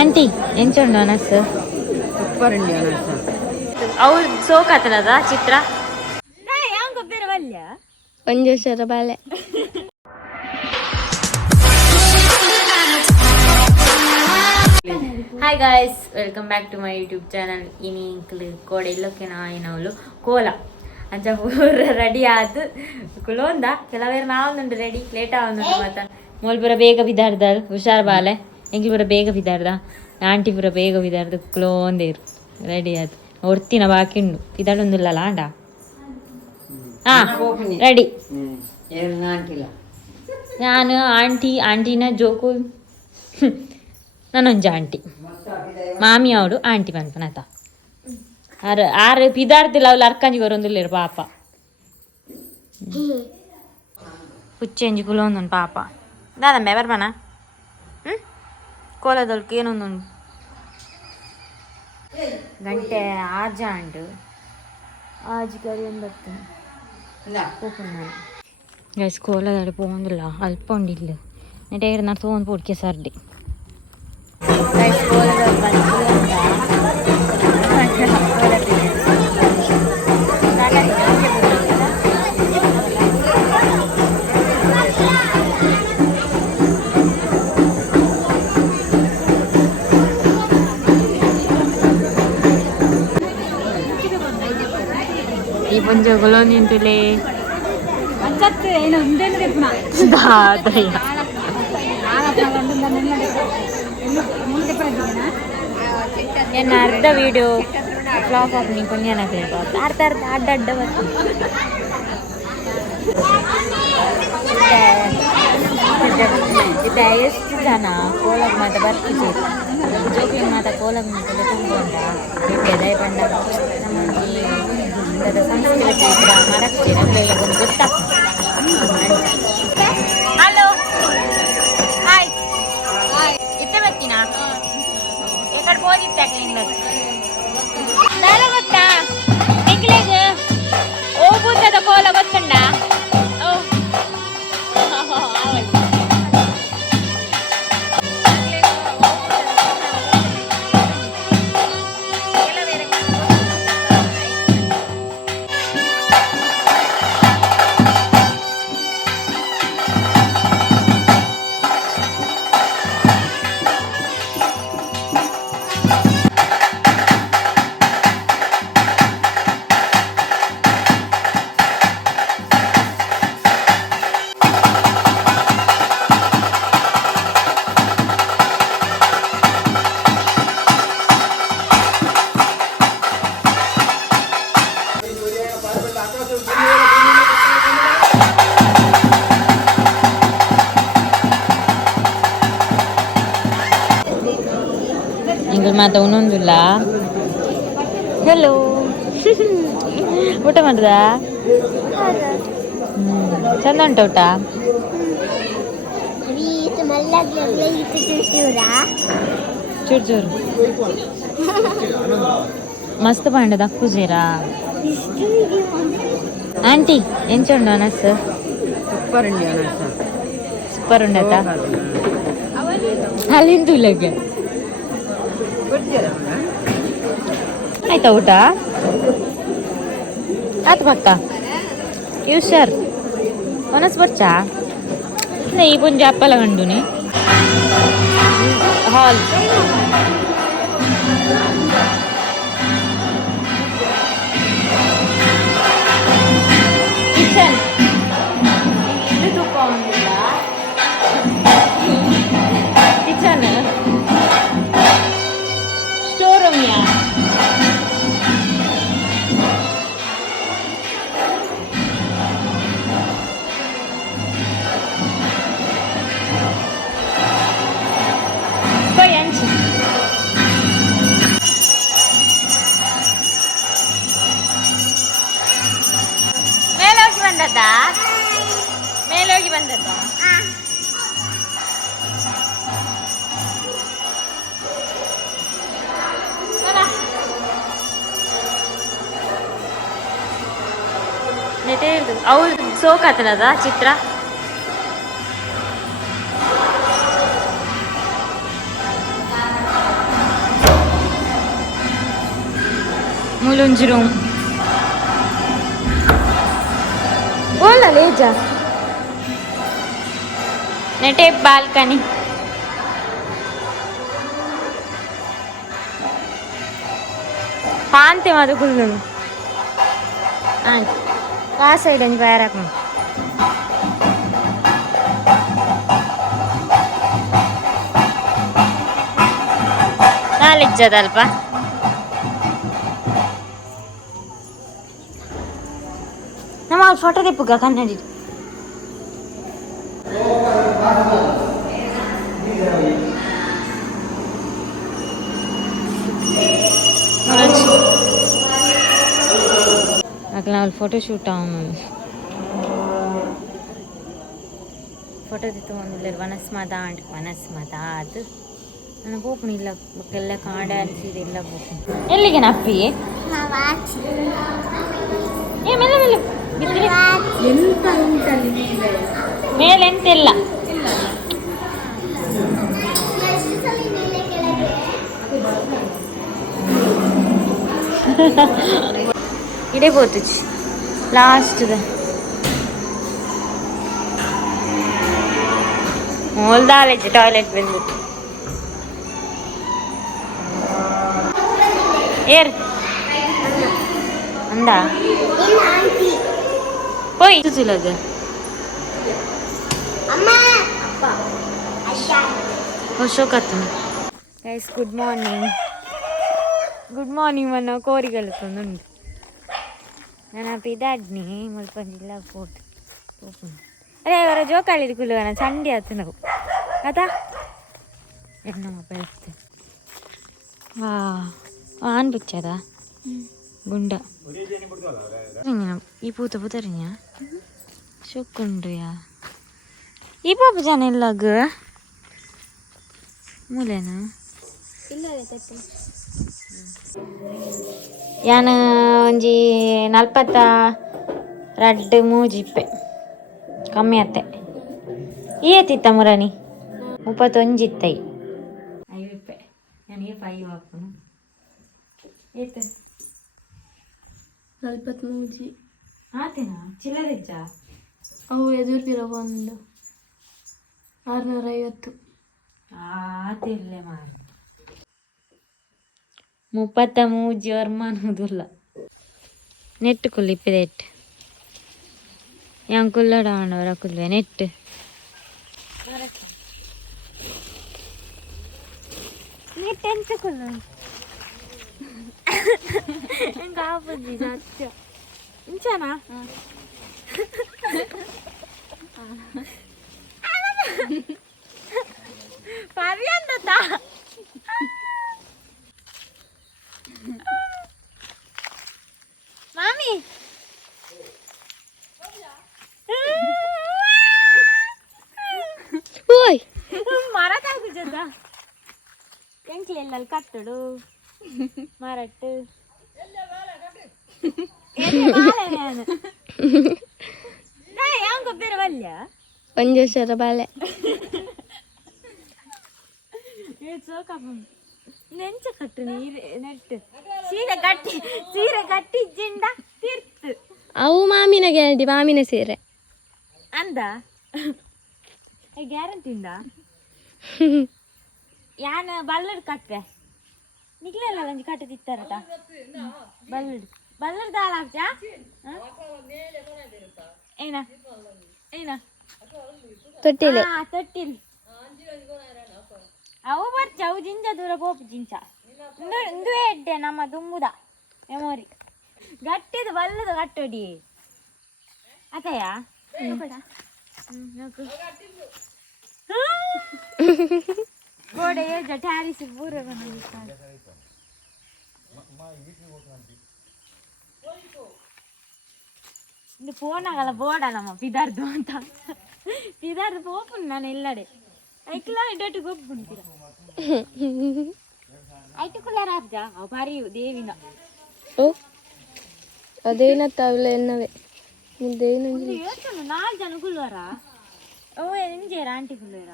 Aunty ಎಂಚುಂಡು ಅನಸ್ super ಉಂಡಿ ಅನಸ ಅವ್ರು ಸೋಕಾತನದ ಚಿತ್ರ ಒಂದು ದಿವಸದ ಬಾಳೆ. Hi guys, welcome back to my YouTube channel. ಇನಿ ಇಂಕ್ಲು ಕೋಡೆ ಇಲ್ಲೋಕೆ ನಾಯಿನವಳು ಕೋಲ ಅಂಚ ಪೂರ ರೆಡಿ ಆತು ಕುಲೋಂದ ಕೆಲವೇರು ನಾವೊಂದುಂಡು ರೆಡಿ ಲೇಟ್ ಆವೊಂದುಂಡು ಮಾತ ಮೊಲ್ ಪೂರ ಬೇಗ ಬಿದ್ದಾಡ್ದ ಹುಷಾರ್ ಬಾಲೆ ಎಂಕ್ಲು ಪೂರ ಬೇಗ ಬಿದ್ದಾಡ್ದ ಆಂಟಿ ಪೂರ ಬೇಗ ಬಿದ್ದಾಡ್ದು ಕುಲೋಂದೇರು ರೆಡಿ ಆಯ್ತು ಒರ್ತಿನ ಬಾಕಿ ಉಂಡು ಬಿದ್ದಾಡೊಂದುಲ್ಲಲ್ಲ ಆಂಡ ರೆಡಿ. ನಾನು ಆಂಟಿನ ಜೋಕು ನಾನೊಂಜ ಆಂಟಿ ಮಾಮಿ ಅವಡು ಆಂಟಿ ಪನ್ಪನತ ಆರು ಪಿದಾರ್ತಿಲ್ಲ ಅವ್ಲು ಅರ್ಕಂಜಿ ಬರೊಂದುಲ್ಲೇರು ಪಾಪ ಹುಚ್ಚೆಂಜಿ ಕುಲೊಂದುಂಡು ಪಾಪ ದಾದಮ್ಮೆ ಬರ್ಬನ ಕೋಲದೊಳ್ಕೆ ಏನೊಂದುಂಡು ಗಂಟೆ ಆಜ ಅಂಡು ಆಜಿ ಕರಿ ಒಂದು ಬರ್ತಾನೆ ನಾನು ಗೈಸ್ ಕೋಲದಾಡಿ ಪೋಂದಿಲ್ಲ ಅಲ್ಪ ಉಂಡಿಲ್ಲ ನೆಟೇರು ನಾನು ತೊಗೊಂಡು ಪುಡ್ಕೆ ಸರ್ಡಿ ಗೈಸ್ ಕೋಲದ ಈ ಪುಂಜಗಳು ನಿಂತುಲೆ ಏನು ಅರ್ಧ ವಿಡಿಯೋ ಫ್ಲಾಪ್ ಆಗಿ ನೀವು ಪುಣ್ಯನಾಗಲಿಲ್ಲ ಅರ್ಧ ಅಡ್ಡ ಬರ್ತಿದ್ದೆ ಎಷ್ಟು ಜನ ಕೋಲಗ್ ಮಾತ ಬರ್ತಿದ್ದೆ ಜೋಕ್ಲಿಗೆ ಮಾತ ಕೋಲಗ್ ಮಾತ ತುಂಬಿಕೊಂಡ ಬಿಟ್ಟೆ ಬಂದ ನಮಗೆ ಸಂಸ್ಕೃತಿ ಮರಕ್ಕೆ ನಗಲೆಲ್ಲ ಒಂದು ಗೊತ್ತಾಗ್ತದೆ. ಹಲೋ ಹಾಯ್ ಇತ್ತೆ ಬರ್ತೀನಾ ಈ ಕಡೆ ಹೋಗಿತ್ತೆ ಬೇರೆ ಗೊತ್ತಾ ಎಂಗ್ಲಿಗೆ ಹೋಗ್ಬೂತದ ಕೋಲ ಗೊತ್ತುಂಡ ಎಂಗಲ್ ಮಾತ ಒಂದೊಂದಿಲ್ಲ. ಹೆಲೋ ಊಟ ಮಾಡ್ದ ಚಂದ ಉಂಟ ಊಟ ಚೂರು ಚೂರು ಮಸ್ತ್ ಪಾಂಡ ದಕ್ಕುಜೇರಾ ಆಂಟಿ ಎಂಚುಂಡು ಅನಸ್ ಸೂಪರ್ ಉಂಡಿ ಅನಸ ಸೂಪರ್ ಉಂಡತ ಅಲ್ಲಿಂದು ಉಲ್ಲೆಗೆ ಆಯ್ತಾ ಊಟ ಆಯ್ತು ಪಕ್ಕ ಯೂಸರ್ ಒನಸ್ ಬರ್ಚಾ ಈ ಪುಂಜ ಅಪ್ಪಲ ಗಂಡುನಿ ಹಾಲ್ ಕಿಚನ್ ಇದು ತುಪ್ಪ ಒಂದಿಲ್ಲ ಕಿಚನ್ ಸ್ಟೋರ್ ರೂಮ್ ಯಾ ಮೇಲೋಗಿ ಬಂದದ್ದ ಅವ್ರು ಸೋಕಾತನದ ಚಿತ್ರ ಮೂಲೊಂಜಿ ರೂಮ್ ಓಲ್ಲ ಲೇಜ ನೆಟೆ ಬಾಲ್ಕನಿ ಪಾಂತೆ ಮಾತು ಕುಲ್ಲು ಆಯ್ತು ಆ ಸೈಡ್ ಒಂಜಿ ಬಯರ್ ಹಾಕೊಂಡು ನಾಲಿಜ್ಜದಲ್ಪ ನಮ್ಮ ಫೋಟೋ ತೆಪ್ಪುಗ ಕನ್ನಡಿ ನಾವು ಫೋಟೋ ಶೂಟ್ ಫೋಟೋ ತಿತ್ತೊಂದಿಲ್ಲ ವನಸ್ಮದ ಅಂಡ್ ವನಸ್ಮದ ಅದು ನನಗೆ ಹೋಗ್ಕೊಂಡು ಇಲ್ಲ ಎಲ್ಲ ಕಾಂಡ ಅನಿಸಿದೆ ಎಲ್ಲ ಹೋಗ್ಕೊಂಡು ಎಲ್ಲಿಗೆ ನಪ್ಪಿ ಏ ಮೇಲೆ ಮೇಲೆ ಬಿದ್ದರೆ ಮೇಲೆ ಎಂತೆಲ್ಲ ಇಡೇ పోతుచ్చు లాస్ట్ మోల్దాలేజ్ టాయిలెట్ ಬಂದ್ಬಿಟ್ಟು ಏರ್ ಅಂದ పోయి చూసిలాగ ಶೋಕತ್ತು ಗೈಸ್ ಗುಡ್ మార్నింగ్ మన కోరికలుతుందండి ನಾನು ಪಿದಾಡ್ನಿ ಮಲ್ಪಂದಿಲ್ಲ ಪೋಟ್ ಅರೆ ಅವರ ಜೋಕಾಲಿ ಕುಲ್ಲುವ ಸಂಡೆ ಆಯ್ತು ನಾವು ಅದಾ ಎಣ್ಣಮ್ಮ ಬೆಳೆಸ್ತೆ ಅನ್ಬಿಚ್ಚದ ಗುಂಡ ಈ ಪೂತ ಪೂತರಿಯ ಶೊಕ್ಕುಂಡು ಯಾ ಈ ಪಾಪ ಜನ ಎಲ್ಲಾಗ ಮೂಲೆನಾ ಯಾನು ಒಂಜಿ 42 ಮೂಜಿಪ್ಪೆ ಕಮ್ಮಿ ಅತ್ತೆ ಏತಿತ್ತ ಮುರಣಿ 31 ಇತ್ತೈ 5 ಇಪ್ಪೆ ನನಗೆ 5 ಹಾಕೋಣ ಏತ 43 ಆತೇನಾ ಚಿಲ್ಲರಿಜ್ಜ ಅವು ಎದುರ್ಪಿರೋ ಒಂದು 650 ಆತಿಲ್ಲೇ ಮಾರು 33 ವರ್ಮಾನದುಲ್ಲ ನೆಟ್ ಕುಲ್ಲಿಪ್ಪಿದೆಟ್ ಕುಲ್ಲಡ ಆಂಡವರ ಕುಲ್ವೆ ನೆಟ್ ನೆಟ್ ಎಂತ ಕುಲ್ಲ ಕಾಪುಜಿ ಸತ್ಯ ಇಂಚನಾ ಪರ್ಯಂತ ಮಾಮಿ ಓಯ್ ಮರ ಕಾಯ್ದ ಎಂಕ್ಲೆಲ್ಲ ಕಟ್ಟಡು ಮರಟ್ಟು ಬೇರೆ ಬಲ್ಯ 1 ವರ್ಷದ ಬಾಲೆ ನೆಂಚ ಕಟ್ಟು ನೀರು ನೆಟ್ಟು ಸೀರೆ ಕಟ್ಟಿ ಜಿಂಡ ತೀರ್ತು ಅವು ಮಾಮಿನ ಗ್ಯಾರಂಟಿ ಮಾಮಿನ ಸೀರೆ ಅಂದ ಗ್ಯಾರಂಟಿ ಉಂಡ ಯಾನ ಬಲ್ಲಡ್ ಕಟ್ಟೆ ನಿಗ್ಲೆಲ್ಲ ಒಂಜಿ ಕಟ್ಟೆ ತಿತ್ತಾರಟ ಬಲ್ಲಡ್ ದಾಳ ಹಾಕ್ಜಾ ಏನ ತೊಟ್ಟಿಲೆ ತೊಟ್ಟಿಲ್ ಅವು ಬರ್ಚ ಅವು ಜಿಂಜ ದೂರ ಪೋಪು ಜಿಂಚ ಇಂದು ಎಡ್ಡೆ ನಮ್ಮ ದುಂಬುದ ಮೆಮೊರಿ ಗಟ್ಟಿದು ಬಲ್ಲದು ಗಟ್ಟೊಡಿ ಅತಯ್ಯ ಗೋಡೆ ಏಜ ಟ್ಯಾರಿಸಿ ಪೂರ ಇದು ಫೋನಾಗಲ್ಲ ಬೋಡಲ್ಲಮ್ಮ ಪಿದಾರ್ದು ಅಂತ ಪಿದಾರ್ದು ಪೋಪುನ್ ನಾನು ಎಲ್ಲಡೆ ಐಕ್ಲ ಇಡಟ್ಟು ಗೊಬ್ಬುಂತೀರ ಐಟು ಕುಲ್ಲರ ಅಜ್ಜ ಅವು ಪರಿಯು ದೇವಿನ ಓ ಅದೇನ ತವಲ ಎನ್ನವೆ ಮುದ್ದೇನ ಯೋಚನೆ 4 ಜನ ಕುಲ್ಲುವರ ಓ ಎಂಜೇರ ಆಂಟಿ ಕುಲ್ಲುವರ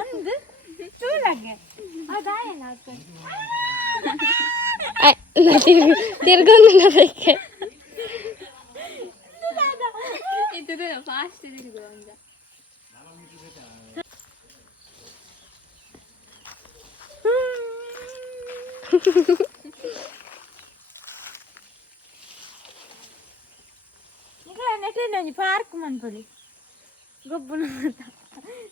ಒಂದು ಚೂಲಾಗೆ ಅದಾಯನ ತಿರ್ಗೊಂಡು ನೋಡಕ್ಕೆ ಪಾರ್ಕ್ ಮನ್ಪೊಲಿ ಗೊಬ್ಬುನ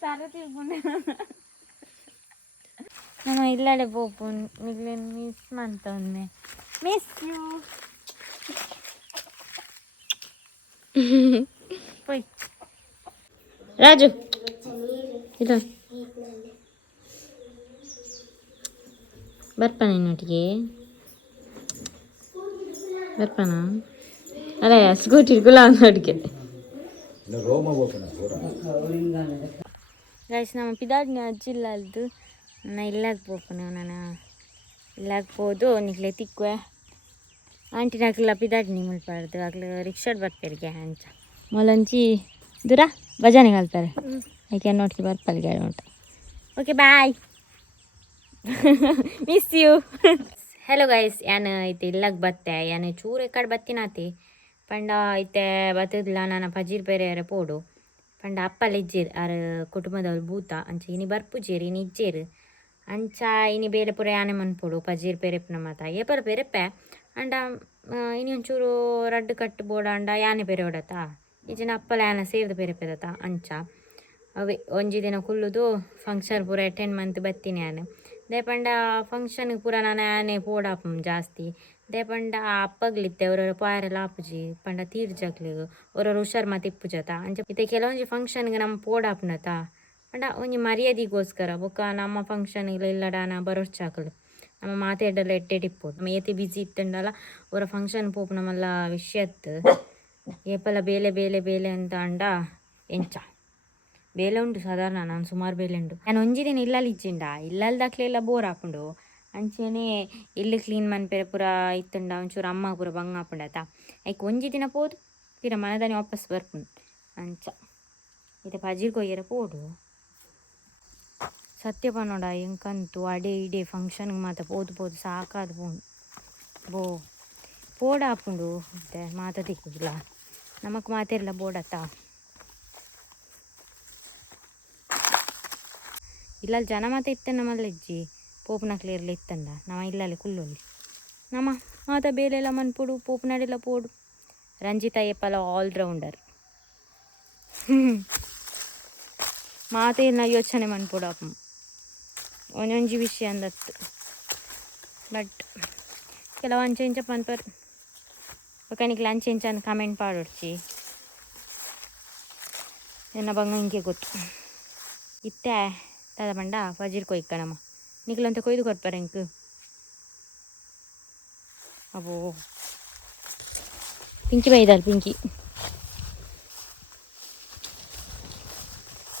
ತರತಿ ನಮ್ಮ ಇಲ್ಲಡೆ ಪೋಪು ಇಲ್ಲೇನು ಮಿಸ್ ಮಾಡ್ತ ಒಮ್ಮೆ ಮಿಸ್ ಯು ಹೋಯ್ ರಾಜು ಇಲ್ಲ ಬರ್ಪಾನ ಇನ್ನೊಟ್ಟಿಗೆ ಬರ್ಪಾನ ಅಲ್ಲ ಸ್ಕೂಟಿ ಗುಲ ಅನ್ನೋಟಿಗೆ ಗೈಸ್ ನಮ್ಮ ಪಿದಾಡ್ನಿ ಅಜ್ಜಿಲ್ಲ ಅಲ್ದು ನಾನು ಇಲ್ಲಾಗ ಪೋಪುನೆ ನಾನು ಇಲ್ಲಾಗ ಹೋದು ನಿಕ್ಲೆ ತಿಕ್ಕುವೆ ಆಂಟಿ ನಾಕ್ಲ ಪಿದಾಡ್ನಿ ಮುಲ್ಪಾಡ್ದು ಆಗ್ಲು ರಿಕ್ಷಾಡ್ ಬರ್ಪೇರಿಗೆ ಅಂಚ ಮೊಲಂಚಿ ದೂರ ಭಜನೆ ಕಲ್ತಾರೆ ಯಾಕೆ ನೋಡ್ಕಿ ಬರ್ಪಲ್ಲಿ ಗಾಡಿ ಉಂಟು okay bye miss you hello guys ಯಾನು ಐತೆ ಇಲ್ಲಾಗ ಬತ್ತೆ ಯಾನು ಚೂರು ಕಡೆ ಬತ್ತಿನಾತಿ ಪಂಡ ಐತೆ ಬತ್ತದಿಲ್ಲ ನಾನು ಪಜೀರ್ ಬೇರೆ ಯಾರ ಪೋಡು ಪಂಡ ಅಪ್ಪಲ್ಲಿ ಇಜ್ಜೇರು ಆರ ಕುಟುಂಬದವ್ರು ಭೂತ ಅಂಚ ಇನಿ ಬರ್ಪುಜೇರು ಇನಿ ಇಜ್ಜೇರು ಅಂಚ ಇನಿ ಬೇರೆ ಪುರ ಯಾನೆ ಮನ್ಪೋಡು ಪಜೀರ್ ಪೇರೆಪ್ನ ಮಾತ ಏಪರ ಪೇರೆಪ್ಪೆ ಅಂಡ ಇನಿ ಒಂಚೂರು ರಡ್ಡು ಕಟ್ಟು ಬೋಡ ಅಂಡ ಯಾನೆ ಬೇರೆ ಹೊಡತ ಈಜಿನ ಅಪ್ಪಲ ಯಾನ ಸೇರ್ದು ಪೇರೆಪ್ಪೆದತ ಅಂಚ ಅವೇ ಒಂಜಿ ದಿನ ಕುಲ್ಲುದು ಫಂಕ್ಷನ್ ಪೂರ ಅಟೆಂಡ್ ಮಂತ್ ಬತ್ತೀನಿ ನಾನು ದೇಪಂಡ ಫಂಕ್ಷನ್ಗೆ ಪೂರ ನಾನು ಆನೆ ಪೋಡಾಪ ಜಾಸ್ತಿ ದೇಪಂಡ ಅಪ್ಪಗ್ಲಿತ್ತೆ ಅವ್ರವ್ರ ಪಾಯರೆಲ್ಲ ಆಪುಜಿ ಪಂಡ ತೀರ್ಜಕ್ಲು ಅವ್ರವ್ರ ಹುಷಾರು ಮತ್ತೆ ಇಪ್ಪುಜತ ಅಂಚ ಇತ್ತೆ ಕೆಲವೊಂಜಿ ಫಂಕ್ಷನ್ಗೆ ನಮ್ಮ ಪೋಡಾಪ್ನತ ಪಂಡ ಒಂಜಿ ಮರ್ಯಾದಿಗೋಸ್ಕರ ಬೊಕ್ಕ ನಮ್ಮ ಫಂಕ್ಷನ್ಗೆ ಇಲ್ಲಡಾನ ಬರೋರ್ಚಾಕಲು ನಮ್ಮ ಮಾತೆಡ್ಡೆಲ್ಲ ಎಟ್ಟೆ ಇಪ್ಪೋಡು ನಮ್ಮ ಏತೆ ಬಿಸಿ ಇತ್ತಂಡಲ್ಲ ಅವರ ಫಂಕ್ಷನ್ ಪೋಪು ನಮ್ಮಲ್ಲ ವಿಷಯತ್ ಏಪಲ ಬೇಲೆ ಬೇಲೆ ಬೇಲೆ ಅಂತ ಅಂಡ ಎಂಚ ಬೇಲೆ ಉಂಟು ಸಾಧಾರಣ ನಾನು ಸುಮಾರು ಬೇಲೆ ಉಂಟು ನಾನು ಒಂಜಿ ದಿನ ಇಲ್ಲಲ್ಲಿ ಇಜ್ಜಿಂಡ ಇಲ್ಲಲ್ದಾಕ್ಲೆಲ್ಲ ಬೋರ್ ಹಾಕೊಂಡು ಅಂಚೆನೆ ಇಲ್ಲಿ ಕ್ಲೀನ್ ಮನ್ಪೆರೆ ಪೂರ ಇತ್ತಂಡ ಒಂಚೂರು ಅಮ್ಮ ಪೂರ ಬಂಗ ಹಾಕೊಂಡಾತ ಐಕ್ ಒಂಜಿ ದಿನ ಪೋದು ತೀರ ಮನದಾನೆ ವಾಪಸ್ ಬರ್ಪುಂಡು ಅಂಚ ಇದು ಪಜೀರ್ ಕೊಯ್ಯರ ಪೋಡು ಸತ್ಯ ಪನ್ನೋಡ ಎಂಕಂತು ಅಡೆ ಇಡೆ ಫಂಕ್ಷನ್ಗೆ ಮಾತ ಪೋದು ಪೋದು ಸಾಕಾದ ಪೋಂಡು ಬೋ ಪೋಡ ಹಾಪುಂಡು ಮತ್ತೆ ಮಾತ ತಿಕ್ಕುದಿಲ್ಲ ನಮಕ್ ಮಾತೆಲ್ಲ ಬೋಡತ್ತ ಇಲ್ಲಲ್ಲಿ ಜನ ಮಾತ ಇತ್ತ ನಮ್ಮಲ್ಲ ಇಜ್ಜಿ ಪೋಪುನಕ್ಲೆ ಇರಲಿ ಇತ್ತಂಡ ನಮ್ಮ ಇಲ್ಲಲ್ಲಿ ಕುಲ್ಲೊಲ್ಲಿ ನಮ್ಮ ಮಾತ ಬೇಲೆಲ್ಲ ಮನ್ಪುಡು ಪೋಪುನಡೆಲ್ಲ ಪೋಡು ರಂಜಿತಾ ಏಪಲ ಆಲ್ರೌಂಡರ್ ಮಾತೇನ ಯೋಚನೆ ಮನ್ಪುಡು ಅಪ್ಪ ಒಂದೊಂಜಿ ವಿಷಯ ಅಂದತ್ತು ಬಟ್ ಕೆಲವು ಅಂಚೆ ಇಂಚ ಪನ್ಪರ್ ಒಕ್ಕನಿಕ್ಲ ಅಂಚೆ ಇಂಚ ಅಂತ ಕಮೆಂಟ್ ಪಾಡೋಡ್ಚಿ ಎನ್ನ ಬಂಗ ಹಿಂಗೆ ಗೊತ್ತು ಇತ್ತೆ ತದ ಪಂಡ ಪಜೀರ್ ಕೊಯ್ಕ ನಮ್ಮ ನಿಕ್ಲಂತ ಕೊಯ್ದು ಕೊಡ್ಪಾರ ಇಂಕ್ ಅಬೋ ಪಿಂಕಿ ಬೈದಾಲ್ ಪಿಂಕಿ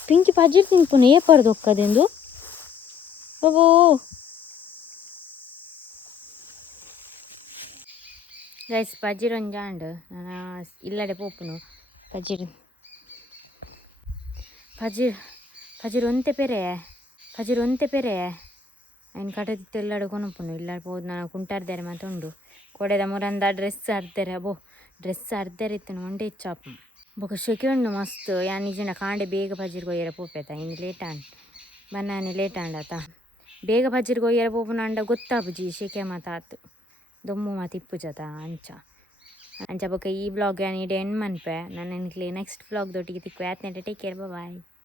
ಪಿಂಕಿ ಪಜೀರ್ ತಿನ್ಪುನ ಏಪರ್ದು ಒಕ್ಕದೆಂದು ಅಬೋ ಗೈಸ್ ಪಜೀರ್ ಒಂಜಾಂಡ್ ನಾನು ಇಲ್ಲಡೆ ಪೋಪುನು ಪಜೀರ್ ಪಜೀರ್ ಪಜೀರ್ ಒಂತೆ ಪೆರೆ ಆಯ್ನ ಕಟದಿತ್ತು ಎಲ್ಲಾಡು ಕೊನಪುನು ಇಲ್ಲಾಡು ಪೋದು ನಾನು ಕುಂಟಾರ್ದಾರೆ ಮಾತುಂಡು ಕೊಡೆದ ಮುರಂದ ಡ್ರೆಸ್ ಅರ್ದಾರೆ ಅಬೋ ಡ್ರೆಸ್ ಅರ್ದಾರೆ ಇತ್ತು ಒಂಡೆ ಇಚ್ಚಾಪು ಬೊಕ ಶೆಕೆ ಉಂಡು ಮಸ್ತ್ ಯಾನ್ ನಿಜನ ಕಾಂಡೆ ಬೇಗ ಪಜೀರ್ ಕೊಯ್ಯರ ಪೋಪೇತ ಇನ್ನು ಲೇಟ್ ಆಂಡ್ ಬನ್ನಾನೆ ಲೇಟ್ ಆಂಡತ ಬೇಗ ಪಜೀರ್ ಕೊಯ್ಯರ ಪೋಪುನ ಅಂಡ ಗೊತ್ತಾಪುಜಿ ಶೆಕೆ ಮಾತಾತು ದೊಮ್ಮು ಮಾತು ಇಪ್ಪುಜತ ಅಂಚ ಬೊಕ ಈ ವ್ಲಾಗ್ ಯಾನ್ ಇಡೆ ಎಂಡ್ ಮನ್ಪೆ ನಾನು ನೆಕ್ಸ್ಟ್ ವ್ಲಾಗ್ದೊಟ್ಟಿಗೆ ತಿಕ್ಕು ಆತ್ನೆಂಟ ಟೇಕ್ ಕೇರ್ ಬಾಯ್